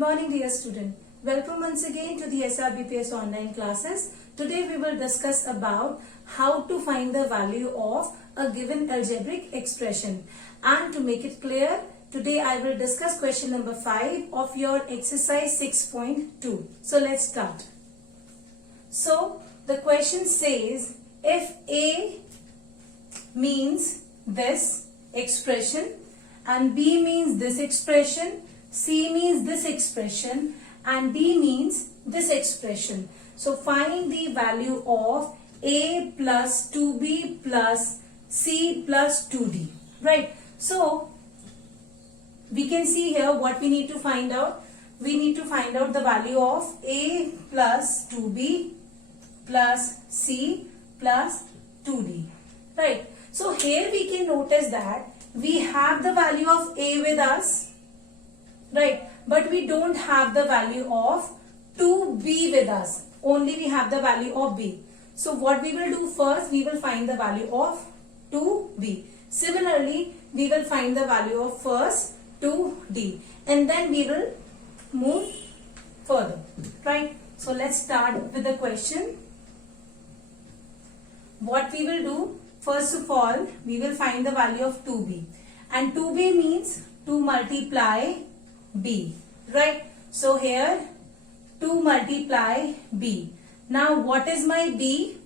morning, dear student. Welcome once again to the SRBPS online classes. Today we will discuss about how to find the value of a given algebraic expression. And to make it clear, today I will discuss question number 5 of your exercise 6.2. So let's start. So the question says, if A means this expression and B means this expression, C means this expression and D means this expression. So find the value of A plus 2B plus C plus 2D. Right. So we can see here what we need to find out. We need to find out the value of A plus 2B plus C plus 2D. Right. So here we can notice that we have the value of A with us. Right, but we don't have the value of 2B with us. Only we have the value of B. So what we will do first, we will find the value of 2B. Similarly, we will find the value of first 2D. And then we will move further. Right, so let's start with the question. What we will do, first of all, we will find the value of 2B. And 2B means 2 multiply B, right? So here 2 multiply B. Now what is my B?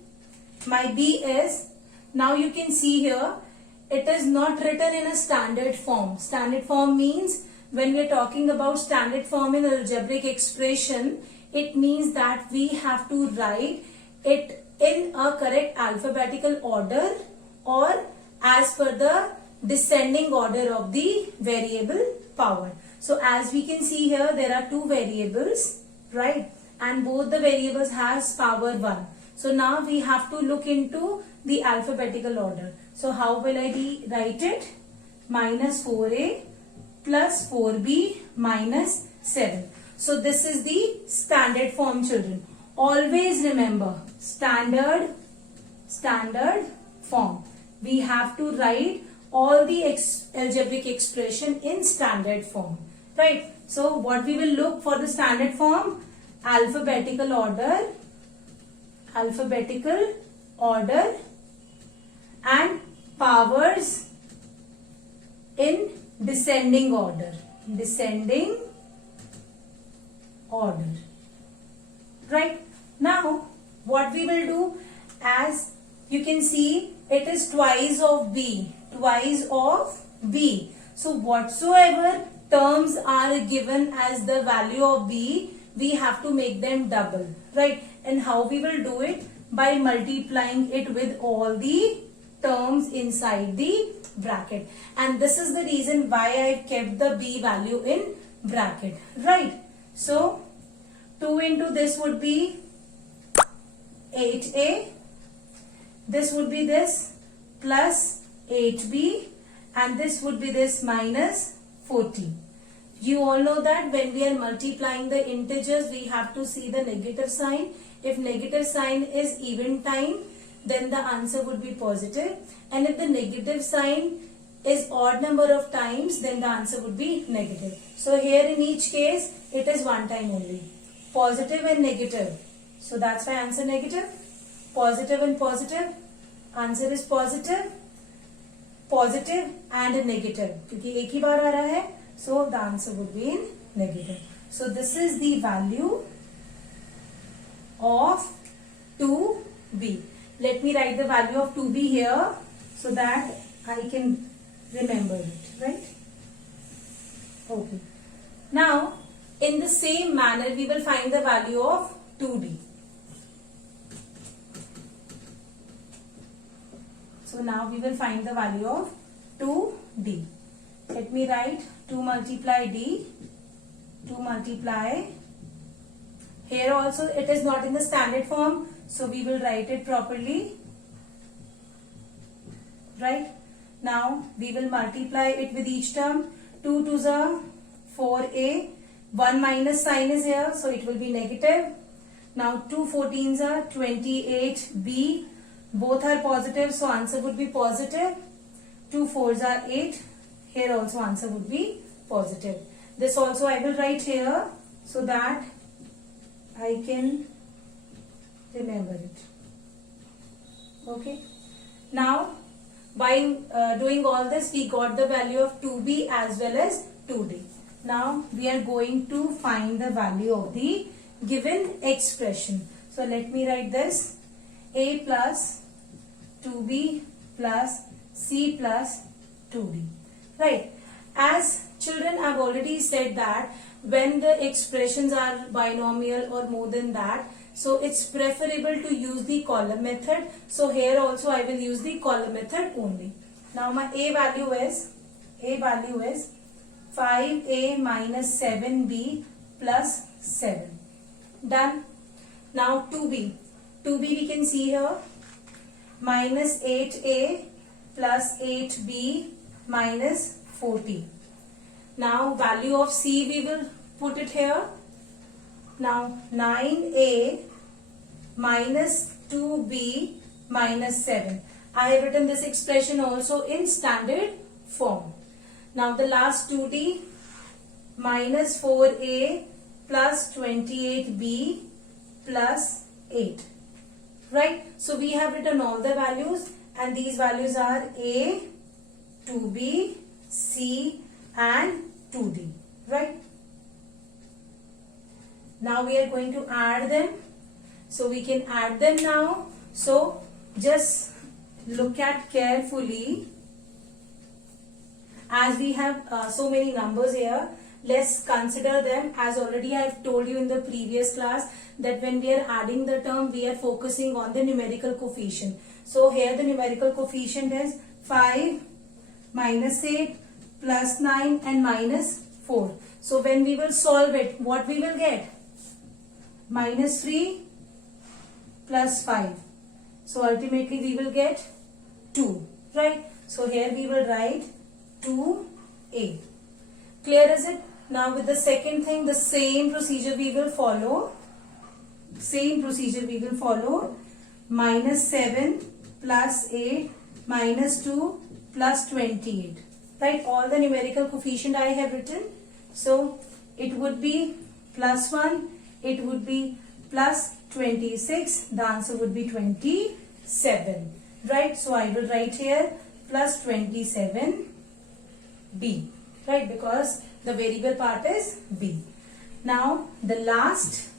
My B is, now you can see here, it is not written in a standard form. Standard form means when we are talking about standard form in algebraic expression, it means that we have to write it in a correct alphabetical order or as per the descending order of the variable power. So as we can see here, there are two variables, right? And both the variables has power 1. So now we have to look into the alphabetical order. So how will I write it? Minus 4a plus 4b minus 7. So this is the standard form, children. Always remember, standard form. We have to write all the algebraic expression in standard form. Right. So what we will look for the standard form? Alphabetical order and powers in descending order. Right. Now what we will do, as you can see, it is twice of B. So whatsoever terms are given as the value of B, we have to make them double, right? And how we will do it? By multiplying it with all the terms inside the bracket. And this is the reason why I kept the B value in bracket, right? So 2 into this would be 8a. This would be this plus 8b. And this would be this minus 40. You all know that when we are multiplying the integers, we have to see the negative sign. If negative sign is even time, then the answer would be positive. And if the negative sign is odd number of times, then the answer would be negative. So here in each case, it is one time only. Positive and negative. So that's why answer negative. Positive and positive. Answer is positive. Positive and negative. क्योंकि एक ही बार आ रहा है, so the answer would be in negative. So this is the value of 2b. Let me write the value of 2b here so that I can remember it, right? Okay. Now in the same manner we will find the value of 2d. So now we will find the value of 2d. Let me write 2 multiply d, 2 multiply. Here also it is not in the standard form, so we will write it properly. Right. Now we will multiply it with each term. 2 to the 4a. 1 minus sign is here, so it will be negative. Now 2 14s are 28b. Both are positive, so answer would be positive. 2 4s are 8. Here also answer would be positive. This also I will write here so that I can remember it. Okay. Now, by doing all this, we got the value of 2b as well as 2d. Now, we are going to find the value of the given expression. So, let me write this. A plus 2b plus c plus 2d. Right. As children, I've already said that when the expressions are binomial or more than that, so it's preferable to use the column method. So here also I will use the column method only. Now my a value is 5a minus 7b plus 7. Done. Now 2b we can see here, minus 8a plus 8b minus 40. Now value of c we will put it here. Now 9a minus 2b minus 7. I have written this expression also in standard form. Now the last 2d, minus 4a plus 28b plus 8. Right? So we have written all the values, and these values are a, 2b, c and 2d. Right? Now we are going to add them. So we can add them now. So just look at carefully. As we have so many numbers here, let's consider them. As already I have told you in the previous class that when we are adding the term, we are focusing on the numerical coefficient. So here the numerical coefficient is 5, minus 8, plus 9 and minus 4. So when we will solve it, what we will get? Minus 3 plus 5. So ultimately we will get 2. Right? So here we will write 2a. Clear is it? Now with the second thing, the same procedure we will follow. Minus 7 plus 8 minus 2 plus 28. Right? All the numerical coefficient I have written. So it would be plus 1. It would be plus 26. The answer would be 27. Right? So I will write here plus 27b. Right? Because the variable part is b. Now the last,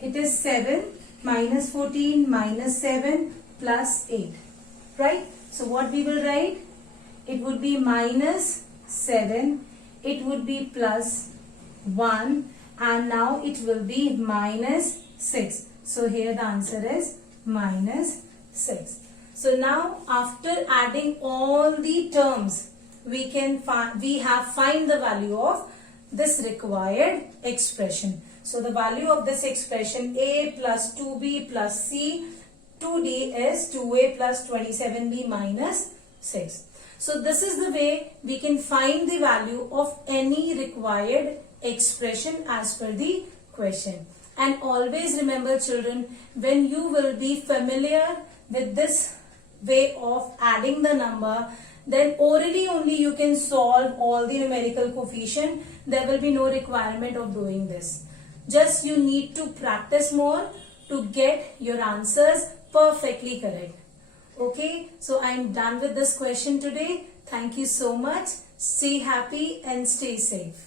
it is 7 minus 14 minus 7 plus 8. Right? So what we will write? It would be minus 7. It would be plus 1. And now it will be minus 6. So here the answer is minus 6. So now after adding all the terms, we have find the value of this required expression. So the value of this expression, a plus 2b plus c, 2d is 2a plus 27b minus 6. So this is the way we can find the value of any required expression as per the question. And always remember children, when you will be familiar with this way of adding the number, then orally only you can solve all the numerical coefficient. There will be no requirement of doing this. Just you need to practice more to get your answers perfectly correct. Okay, so I am done with this question today. Thank you so much. Stay happy and stay safe.